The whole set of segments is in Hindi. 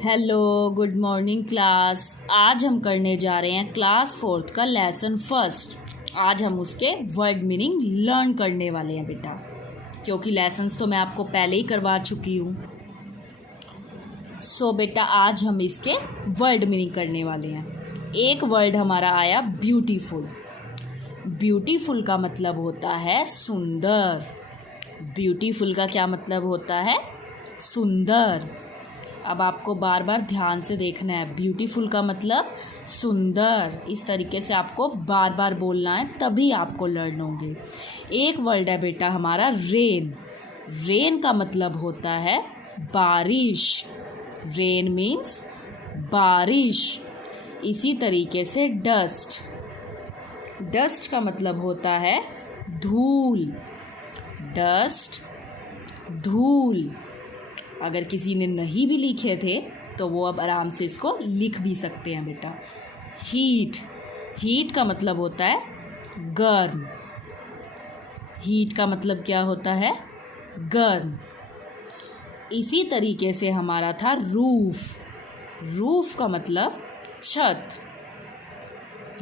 Hello, good morning class. आज हम करने जा रहे हैं क्लास 4th का लेसन फर्स्ट। आज हम उसके वर्ड मीनिंग लर्न करने वाले हैं बेटा, क्योंकि लेसन्स तो मैं आपको पहले ही करवा चुकी हूँ। सो बेटा आज हम इसके वर्ड मीनिंग करने वाले हैं। एक वर्ड हमारा आया ब्यूटीफुल। ब्यूटीफुल का मतलब होता है सुंदर। ब्यूटीफुल का क्या मतलब होता है? सुंदर। अब आपको बार बार ध्यान से देखना है। ब्यूटीफुल का मतलब सुंदर। इस तरीके से आपको बार बार बोलना है, तभी आपको लर्न होंगे। एक वर्ड है बेटा हमारा रेन। रेन का मतलब होता है बारिश। रेन मीन्स बारिश। इसी तरीके से डस्ट। डस्ट का मतलब होता है धूल। डस्ट, धूल। अगर किसी ने नहीं भी लिखे थे तो वो अब आराम से इसको लिख भी सकते हैं बेटा। हीट। हीट का मतलब होता है गर्म। हीट का मतलब क्या होता है? गर्म। इसी तरीके से हमारा था रूफ। रूफ का मतलब छत।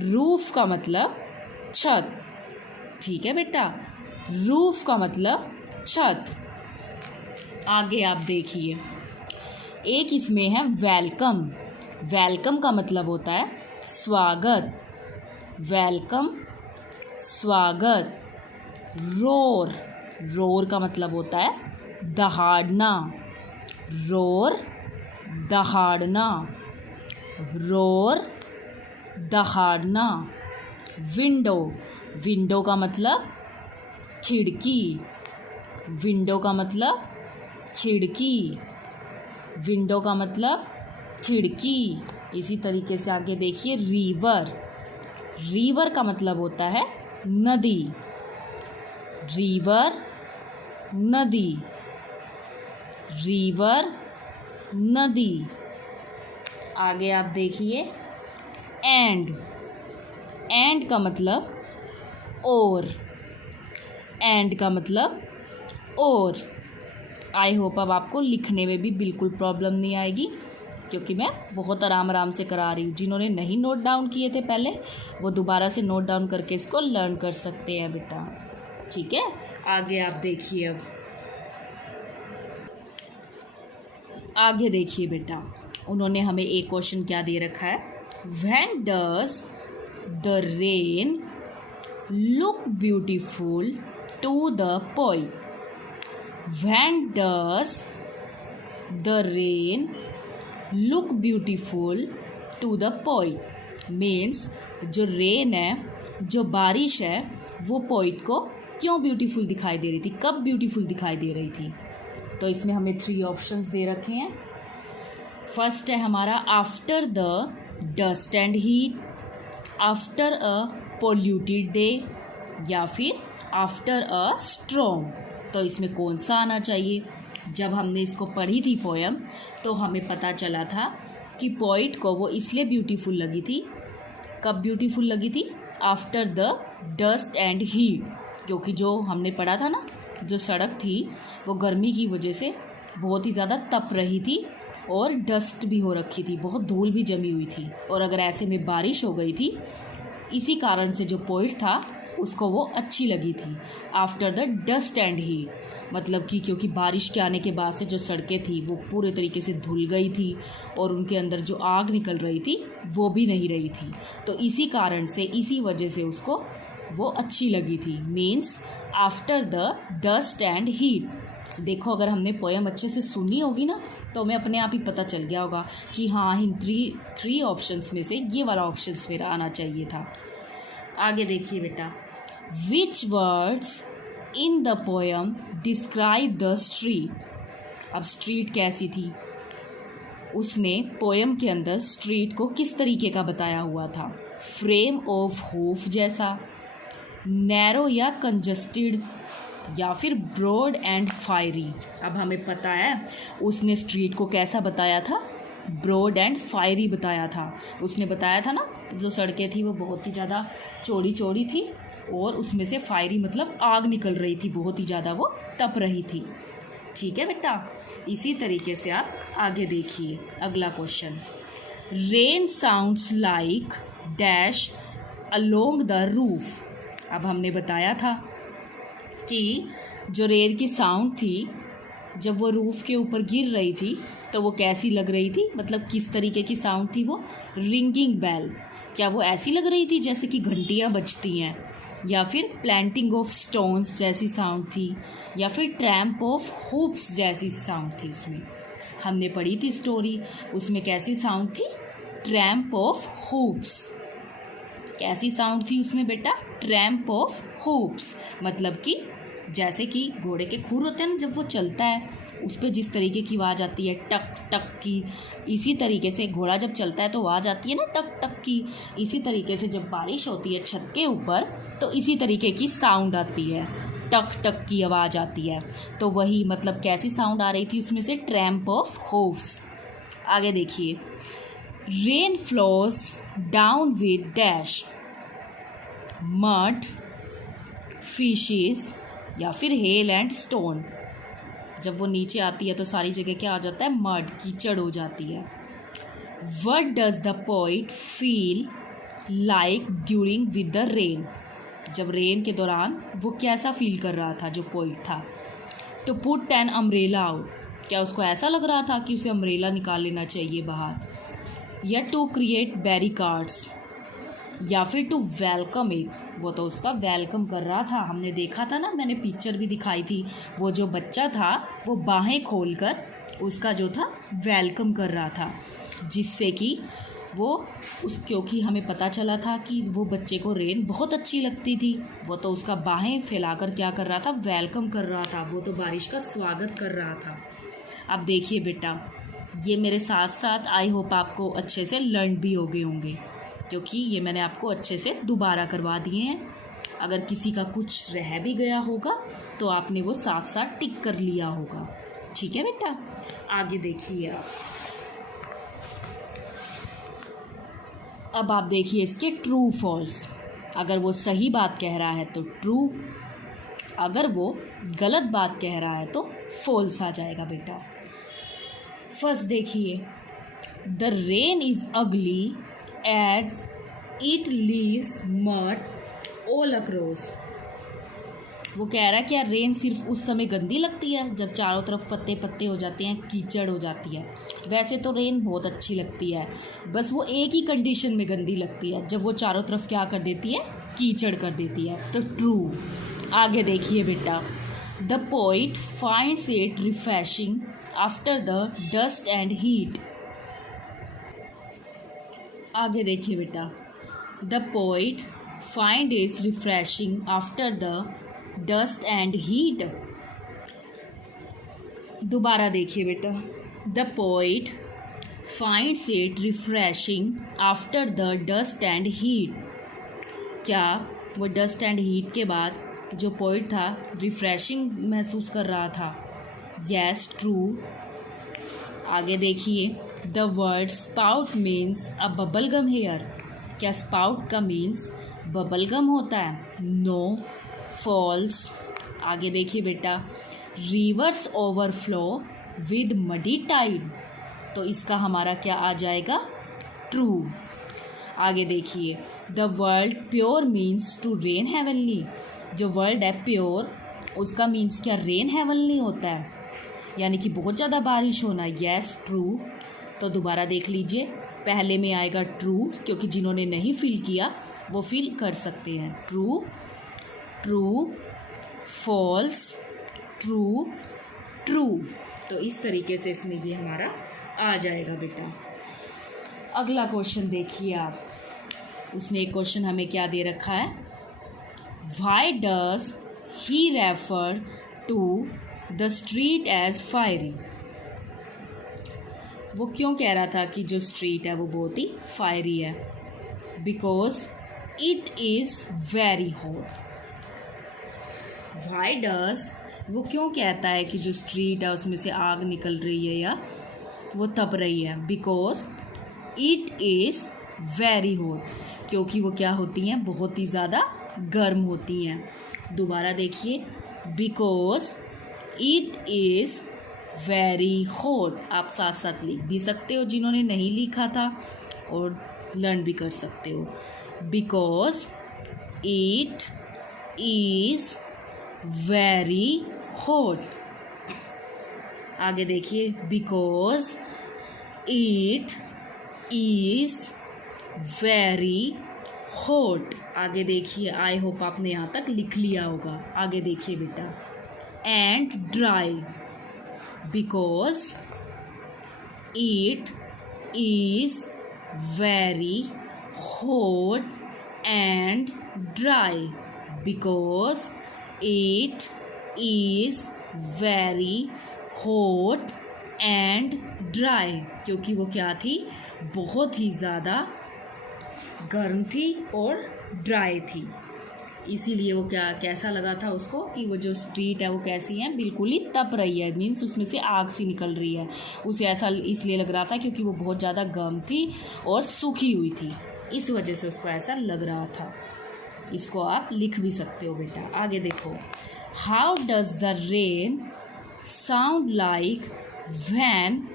रूफ का मतलब छत। ठीक है बेटा, रूफ का मतलब छत। आगे आप देखिए, एक इसमें है वेलकम। वेलकम का मतलब होता है स्वागत। वेलकम, स्वागत। रोर। रोर का मतलब होता है दहाड़ना। रोर, दहाड़ना। रोर, दहाड़ना। विंडो। विंडो का मतलब खिड़की। विंडो का मतलब खिड़की। विंडो का मतलब खिड़की। इसी तरीके से आगे देखिए रिवर। रिवर का मतलब होता है नदी। रिवर, नदी। रिवर, नदी। आगे आप देखिए एंड। एंड का मतलब और। एंड का मतलब और। आई होप अब आपको लिखने में भी बिल्कुल प्रॉब्लम नहीं आएगी, क्योंकि मैं बहुत आराम से करा रही हूँ। जिन्होंने नहीं नोट डाउन किए थे पहले, वो दोबारा से नोट डाउन करके इसको लर्न कर सकते हैं बेटा। ठीक है, आगे आप देखिए। अब आगे देखिए बेटा, उन्होंने हमें एक क्वेश्चन क्या दे रखा है? When does the rain look beautiful to the poet? When does the rain look beautiful to the poet? Means जो रेन है, जो बारिश है, वो पोइट को क्यों ब्यूटीफुल दिखाई दे रही थी? कब ब्यूटीफुल दिखाई दे रही थी? तो इसमें हमें 3 ऑप्शंस दे रखे हैं। फर्स्ट है हमारा after the dust and heat, after a polluted day, या फिर आफ्टर अ स्टॉर्म। तो इसमें कौन सा आना चाहिए? जब हमने इसको पढ़ी थी पोएम, तो हमें पता चला था कि पोइट को वो इसलिए ब्यूटीफुल लगी थी। कब ब्यूटीफुल लगी थी? After the dust and heat. क्योंकि जो हमने पढ़ा था ना, जो सड़क थी वो गर्मी की वजह से बहुत ही ज़्यादा तप रही थी और डस्ट भी हो रखी थी, बहुत धूल भी जमी हुई थी। और अगर ऐसे में बारिश हो गई थी, इसी कारण से जो पोइट था उसको वो अच्छी लगी थी। After the dust and heat मतलब कि क्योंकि बारिश के आने के बाद से जो सड़कें थी वो पूरे तरीके से धुल गई थी और उनके अंदर जो आग निकल रही थी वो भी नहीं रही थी। तो इसी कारण से, इसी वजह से उसको वो अच्छी लगी थी। Means after the dust and heat. देखो, अगर हमने पोएम अच्छे से सुनी होगी ना, तो हमें अपने आप ही पता चल गया होगा कि हाँ, इन थ्री ऑप्शंस में से ये वाला ऑप्शंस मेरा आना चाहिए था। आगे देखिए बेटा, Which words in the poem describe the street? अब स्ट्रीट कैसी थी? उसने पोएम के अंदर स्ट्रीट को किस तरीके का बताया हुआ था? फ्रेम ऑफ होफ जैसा, नैरो या कंजस्टेड, या फिर ब्रॉड एंड फायरी। अब हमें पता है उसने स्ट्रीट को कैसा बताया था? ब्रॉड एंड फायरी बताया था। उसने बताया था ना, जो सड़कें थी वो बहुत ही ज़्यादा चौड़ी चौड़ी थी और उसमें से फायरी मतलब आग निकल रही थी, बहुत ही ज़्यादा वो तप रही थी। ठीक है बेटा। इसी तरीके से आप आगे देखिए अगला question. Rain sounds like dash along the roof. अब हमने बताया था कि जो रेन की साउंड थी जब वो रूफ के ऊपर गिर रही थी तो वो कैसी लग रही थी, मतलब किस तरीके की साउंड थी वो? Ringing bell. क्या वो ऐसी लग रही थी जैसे कि घंटियाँ बजती हैं, या फिर प्लांटिंग ऑफ स्टोन्स जैसी साउंड थी, या फिर ट्रैम्प ऑफ हुप्स जैसी साउंड थी? उसमें हमने पढ़ी थी स्टोरी, उसमें कैसी साउंड थी? Tramp of hoops. कैसी साउंड थी उसमें बेटा? Tramp of hoops. मतलब कि जैसे कि घोड़े के खुर होते हैं ना, जब वो चलता है उस पर जिस तरीके की आवाज़ आती है टक टक की, इसी तरीके से घोड़ा जब चलता है तो आवाज़ आती है ना टक टक की। इसी तरीके से जब बारिश होती है छत के ऊपर तो इसी तरीके की साउंड आती है, टक टक की आवाज़ आती है। तो वही मतलब कैसी साउंड आ रही थी उसमें से? Tramp of hooves. आगे देखिए। Rain flows down with dash mud fishes या फिर हेल एंड स्टोन। जब वो नीचे आती है तो सारी जगह क्या आ जाता है? मड, कीचड़ हो जाती है। What does the poet feel like during with the rain. जब रेन के दौरान वो कैसा फील कर रहा था जो पोइट था? To put an umbrella out. क्या उसको ऐसा लग रहा था कि उसे अम्ब्रेला निकाल लेना चाहिए बाहर? या टू क्रिएट बैरिकाड्स, या फिर टू वेलकम इट। वो तो उसका वेलकम कर रहा था, हमने देखा था ना, मैंने पिक्चर भी दिखाई थी। वो जो बच्चा था वो बाहें खोलकर उसका जो था वेलकम कर रहा था, जिससे कि वो क्योंकि हमें पता चला था कि वो बच्चे को रेन बहुत अच्छी लगती थी। वो तो उसका बाहें फैलाकर क्या कर रहा था? वेलकम कर रहा था। वो तो बारिश का स्वागत कर रहा था। अब देखिए बेटा, ये मेरे साथ साथ आई होप आपको अच्छे से लर्न भी हो गए होंगे, क्योंकि ये मैंने आपको अच्छे से दोबारा करवा दिए हैं। अगर किसी का कुछ रह भी गया होगा तो आपने वो साथ साथ टिक कर लिया होगा। ठीक है बेटा, आगे देखिए आप। अब आप देखिए इसके ट्रू फॉल्स। अगर वो सही बात कह रहा है तो ट्रू, अगर वो गलत बात कह रहा है तो फॉल्स आ जाएगा बेटा। फर्स्ट देखिए, the rain is ugly as it leaves mud all across. वो कह रहा है क्या रेन सिर्फ उस समय गंदी लगती है जब चारों तरफ पत्ते पत्ते हो जाते हैं, कीचड़ हो जाती है? वैसे तो रेन बहुत अच्छी लगती है, बस वो एक ही कंडीशन में गंदी लगती है, जब वो चारों तरफ क्या कर देती है? कीचड़ कर देती है। तो ट्रू। आगे देखिए बेटा, the poet finds it refreshing after the dust and heat. आगे देखिए बेटा, the poet find is refreshing after the dust and heat. दोबारा देखिए बेटा, the poet finds it refreshing after the dust and heat. क्या वो डस्ट एंड हीट के बाद जो पोइट था रिफ्रेशिंग महसूस कर रहा था? Yes, true. आगे देखिए, the word spout means a bubble gum here. क्या स्पाउट का मीन्स बबल गम होता है? No, false. आगे देखिए बेटा, rivers overflow with muddy tide. तो इसका हमारा क्या आ जाएगा? ट्रू। आगे देखिए, the world pure means to rain heavenly. जो वर्ल्ड है प्योर, उसका मीन्स क्या? रेन हेवनली होता है, यानी कि बहुत ज़्यादा बारिश होना। Yes, true. तो दोबारा देख लीजिए, पहले में आएगा ट्रू, क्योंकि जिन्होंने नहीं फील किया वो फील कर सकते हैं। True, true, false, true, true. तो इस तरीके से इसमें ये हमारा आ जाएगा बेटा। अगला क्वेश्चन देखिए आप, उसने एक क्वेश्चन हमें क्या दे रखा है? Why does he refer to the street as fiery. वो क्यों कह रहा था कि जो स्ट्रीट है वो बहुत ही फायरी है? Because it is very hot. Why does, वो क्यों कहता है कि जो स्ट्रीट है उसमें से आग निकल रही है या वो तप रही है? Because it is very hot, क्योंकि वो क्या होती हैं? बहुत ही ज़्यादा गर्म होती हैं। दोबारा देखिए, because it is very hot. आप साथ साथ लिख भी सकते हो जिन्होंने नहीं लिखा था, और लर्न भी कर सकते हो। Because it is very hot. आगे देखिए, because it is very hot. आगे देखिए, आई होप आपने यहाँ तक लिख लिया होगा। आगे देखिए बेटा, and dry, because it is very hot and dry, because it is very hot and dry, क्योंकि वो क्या थी, बहुत ही ज़्यादा गर्म थी और ड्राई थी। इसीलिए वो कैसा लगा था उसको कि वो जो स्ट्रीट है वो कैसी है, बिल्कुल ही तप रही है, मीन्स उसमें से आग सी निकल रही है। उसे ऐसा इसलिए लग रहा था क्योंकि वो बहुत ज़्यादा गर्म थी और सूखी हुई थी, इस वजह से उसको ऐसा लग रहा था। इसको आप लिख भी सकते हो बेटा। आगे देखो, how does the rain sound like when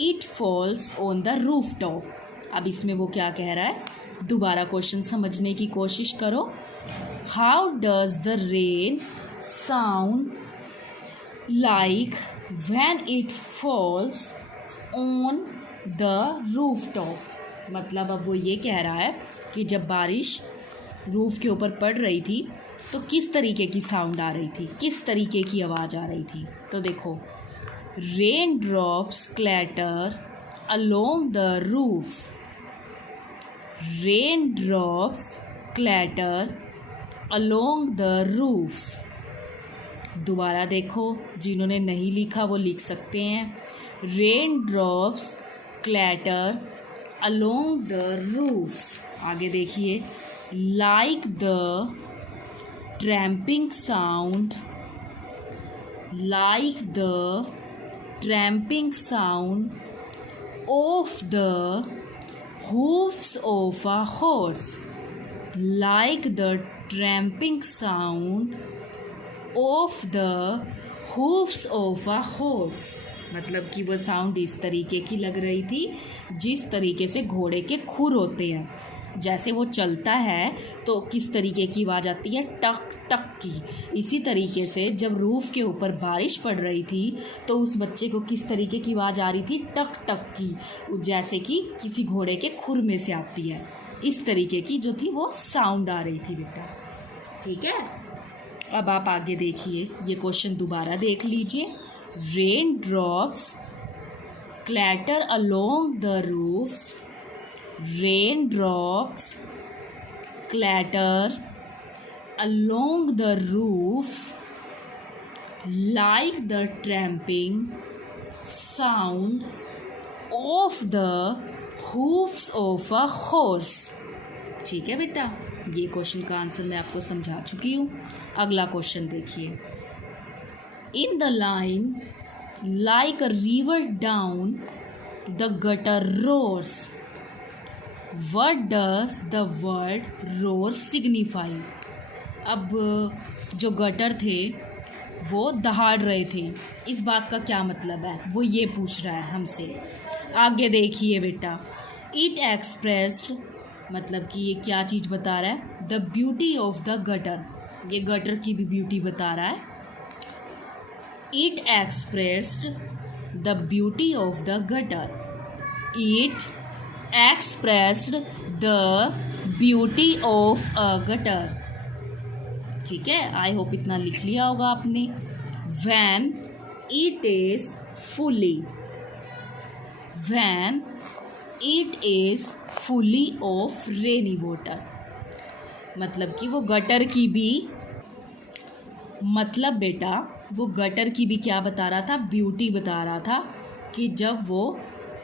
it falls on the roof top. अब इसमें वो क्या कह रहा है, दोबारा क्वेश्चन समझने की कोशिश करो। How does the rain sound like when it falls on the roof top. मतलब अब वो ये कह रहा है कि जब बारिश रूफ के ऊपर पड़ रही थी तो किस तरीके की साउंड आ रही थी, किस तरीके की आवाज़ आ रही थी। तो देखो, rain drops clatter along the roofs. Raindrops clatter along the roofs। दोबारा देखो, जिन्होंने नहीं लिखा वो लिख सकते हैं। Raindrops clatter along the roofs। आगे देखिए, like the tramping sound, like the tramping sound of the hoofs of a horse, like the tramping sound of the hoofs of a horse। मतलब कि वो साउंड इस तरीके की लग रही थी जिस तरीके से घोड़े के खुर होते हैं। जैसे वो चलता है तो किस तरीके की आवाज़ आती है, टक टक की। इसी तरीके से जब रूफ के ऊपर बारिश पड़ रही थी तो उस बच्चे को किस तरीके की आवाज़ आ रही थी, टक टक की, जैसे कि किसी घोड़े के खुर में से आती है। इस तरीके की जो थी वो साउंड आ रही थी बेटा। ठीक है, अब आप आगे देखिए, ये क्वेश्चन दोबारा देख लीजिए। Rain drops clatter along the roofs. Rain drops clatter along the roofs like the tramping sound of the hoofs of a horse। ठीक है बेटा, ये क्वेश्चन का आंसर मैं आपको समझा चुकी हूँ। अगला क्वेश्चन देखिए, in the line like a river down the gutter roars, what does the word roar signify। अब जो गटर थे वो दहाड़ रहे थे, इस बात का क्या मतलब है, वो ये पूछ रहा है हमसे। आगे देखिए बेटा, इट एक्सप्रेस्ड, मतलब कि ये क्या चीज़ बता रहा है, the beauty of the gutter. ये गटर की भी ब्यूटी बता रहा है। It expressed the beauty of the gutter. It expressed the beauty of a gutter. ठीक है, आई होप इतना लिख लिया होगा आपने। When it is fully, when it is fully of rainy water, मतलब कि वो गटर की भी, मतलब बेटा वो गटर की भी क्या बता रहा था, ब्यूटी बता रहा था कि जब वो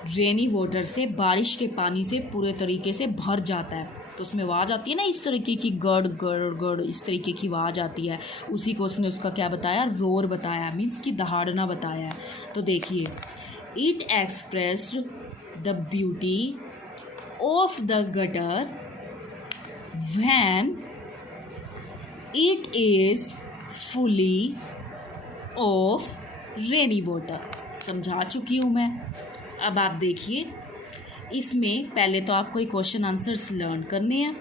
रेनी वाटर से, बारिश के पानी से पूरे तरीके से भर जाता है तो उसमें आवाज़ आती है ना, इस तरीके की गड़ गड़ गड़, इस तरीके की आवाज़ आती है। उसी को उसने उसका क्या बताया, रोर बताया, मीन्स कि दहाड़ना बताया। तो देखिए, it expressed the beauty of the gutter when it is fully of rainy water. समझा चुकी हूँ मैं। अब आप देखिए, इसमें पहले तो आपको क्वेश्चन आंसर्स लर्न करने हैं,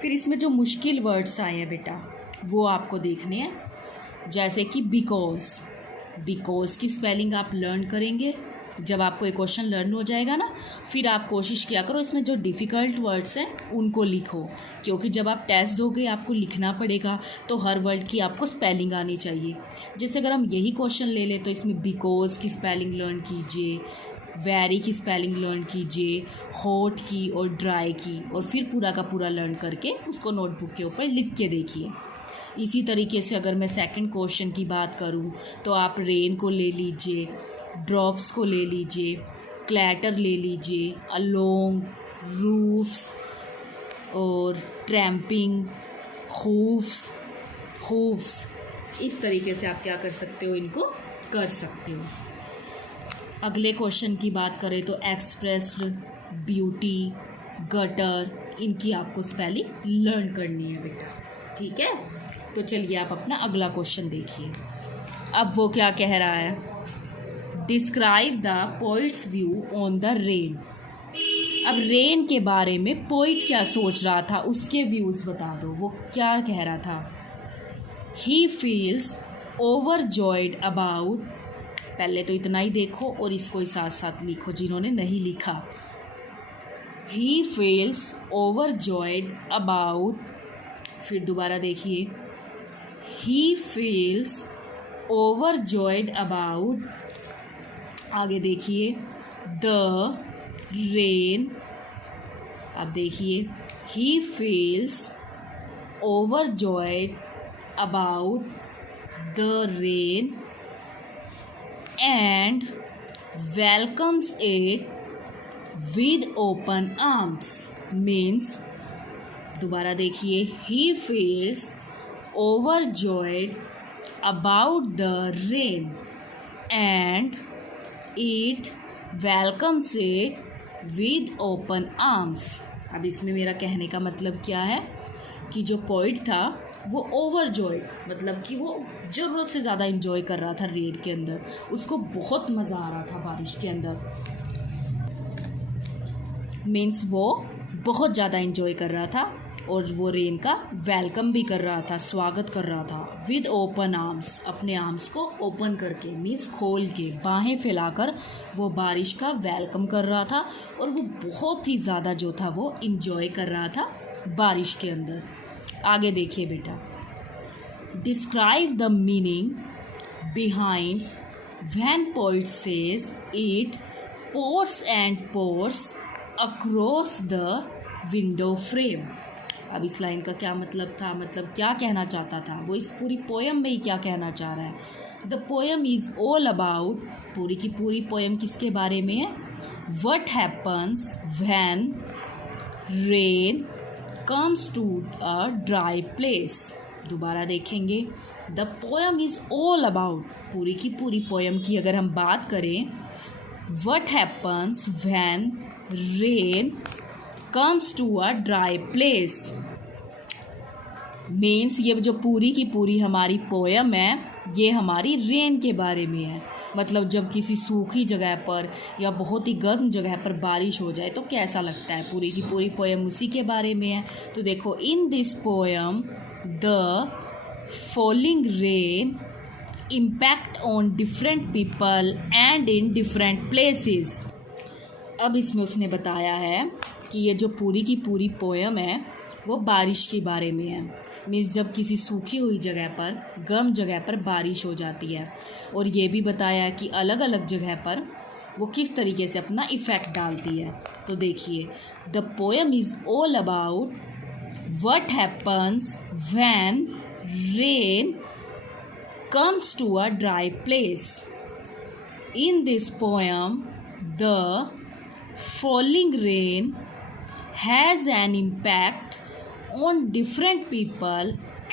फिर इसमें जो मुश्किल वर्ड्स आए हैं बेटा वो आपको देखने हैं। जैसे कि बिकॉज की स्पेलिंग आप लर्न करेंगे। जब आपको एक क्वेश्चन लर्न हो जाएगा ना, फिर आप कोशिश किया करो इसमें जो डिफ़िकल्ट वर्ड्स हैं उनको लिखो, क्योंकि जब आप टेस्ट दोगे आपको लिखना पड़ेगा, तो हर वर्ड की आपको स्पेलिंग आनी चाहिए। जैसे अगर हम यही क्वेश्चन ले लें तो इसमें बिकॉज की स्पेलिंग लर्न कीजिए, वेरी की स्पेलिंग लर्न कीजिए, हॉट की और ड्राई की, और फिर पूरा का पूरा लर्न करके उसको नोटबुक के ऊपर लिख के देखिए। इसी तरीके से अगर मैं सेकंड क्वेश्चन की बात करूं तो आप रेन को ले लीजिए, ड्रॉप्स को ले लीजिए, क्लैटर ले लीजिए, अलोंग, रूफ्स और ट्रैम्पिंग, हूफ्स। इस तरीके से आप क्या कर सकते हो, इनको कर सकते हो। अगले क्वेश्चन की बात करें तो एक्सप्रेस्ड, ब्यूटी, गटर, इनकी आपको स्पेलिंग लर्न करनी है बेटा, ठीक है। तो चलिए आप अपना अगला क्वेश्चन देखिए। अब वो क्या कह रहा है, describe the poets view on the rain. अब रेन के बारे में पोइट क्या सोच रहा था, उसके व्यूज़ बता दो। वो क्या कह रहा था, ही फील्स ओवरजॉयड अबाउट, पहले तो इतना ही देखो और इसको ही साथ साथ लिखो जिन्होंने नहीं लिखा। ही फील्स ओवरजॉयड अबाउट, फिर दोबारा देखिए, ही फील्स ओवरजॉयड अबाउट, आगे देखिए, द रेन। अब देखिए, he feels overjoyed about the rain and welcomes it with open arms, means, दोबारा देखिए, he feels overjoyed about the rain and it welcomes it with open arms। अब इसमें मेरा कहने का मतलब क्या है कि जो पोइट था वो ओवरजॉयड, मतलब कि वो ज़रूरत से ज़्यादा इंजॉय कर रहा था रेन के अंदर, उसको बहुत मज़ा आ रहा था बारिश के अंदर, मीन्स वो बहुत ज़्यादा इंजॉय कर रहा था और वो रेन का वेलकम भी कर रहा था, स्वागत कर रहा था। विद ओपन आर्म्स, अपने आर्म्स को ओपन करके, मीन्स खोल के, बाहें फैलाकर वो बारिश का वेलकम कर रहा था और वो बहुत ही ज़्यादा जो था वो इंजॉय कर रहा था बारिश के अंदर। आगे देखिए बेटा, describe the meaning behind when poet says it pores and pores across the window frame. अब इस लाइन का क्या मतलब था, मतलब क्या कहना चाहता था वो, इस पूरी पोयम में ही क्या कहना चाह रहा है। The poem is all about, पूरी की पूरी पोयम किसके बारे में है, what happens when rain comes to a dry place। दोबारा देखेंगे, the poem is all about, पूरी की पूरी पोयम की अगर हम बात करें, what happens when rain comes to a dry place, means ये जो पूरी की पूरी हमारी पोयम है ये हमारी रेन के बारे में है। मतलब जब किसी सूखी जगह पर या बहुत ही गर्म जगह पर बारिश हो जाए तो कैसा लगता है, पूरी की पूरी पोयम उसी के बारे में है। तो देखो, इन this poem the falling rain impact on different people and in different places. अब इसमें उसने बताया है कि ये जो पूरी की पूरी पोयम है वो बारिश के बारे में है, मीन्स जब किसी सूखी हुई जगह पर, गर्म जगह पर बारिश हो जाती है, और ये भी बताया है कि अलग अलग जगह पर वो किस तरीके से अपना इफ़ेक्ट डालती है। तो देखिए, the poem is all about what happens when rain comes to a dry place. In this poem the falling rain has an impact on different people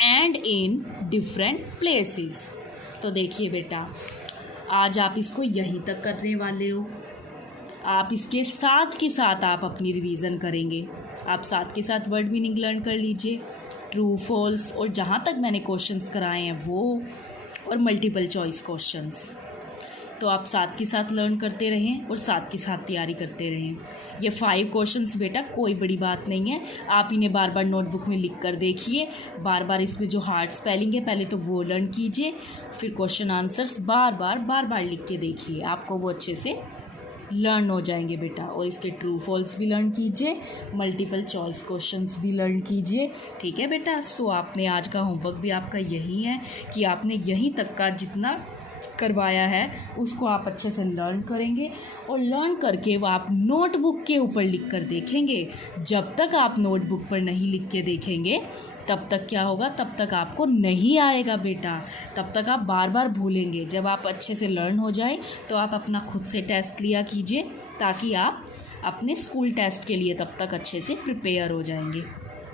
and in different places। तो देखिए बेटा, आज आप इसको यहीं तक करने वाले हो, आप इसके साथ के साथ आप अपनी रिवीजन करेंगे। आप साथ के साथ वर्ड मीनिंग लर्न कर लीजिए, ट्रू फॉल्स, और जहाँ तक मैंने क्वेश्चंस कराए हैं वो, और मल्टीपल चॉइस क्वेश्चंस। तो आप साथ के साथ लर्न करते रहें और साथ के साथ तैयारी करते रहें। ये 5 क्वेश्चंस बेटा कोई बड़ी बात नहीं है, आप इन्हें बार बार नोटबुक में लिख कर देखिए, बार बार इसमें जो हार्ड स्पेलिंग है पहले तो वो लर्न कीजिए, फिर क्वेश्चन आंसर्स बार बार लिख के देखिए, आपको वो अच्छे से लर्न हो जाएंगे बेटा। और इसके ट्रू फॉल्स भी लर्न कीजिए, मल्टीपल चॉइस क्वेश्चंस भी लर्न कीजिए, ठीक है बेटा। सो आपने आज का होमवर्क भी आपका यही है कि आपने यहीं तक का जितना करवाया है उसको आप अच्छे से लर्न करेंगे और लर्न करके वो आप नोटबुक के ऊपर लिख कर देखेंगे। जब तक आप नोटबुक पर नहीं लिख के देखेंगे तब तक क्या होगा, तब तक आपको नहीं आएगा बेटा, तब तक आप बार बार भूलेंगे। जब आप अच्छे से लर्न हो जाए तो आप अपना खुद से टेस्ट लिया कीजिए ताकि आप अपने स्कूल टेस्ट के लिए तब तक अच्छे से प्रिपेयर हो जाएंगे।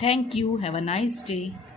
Thank you, have a nice day.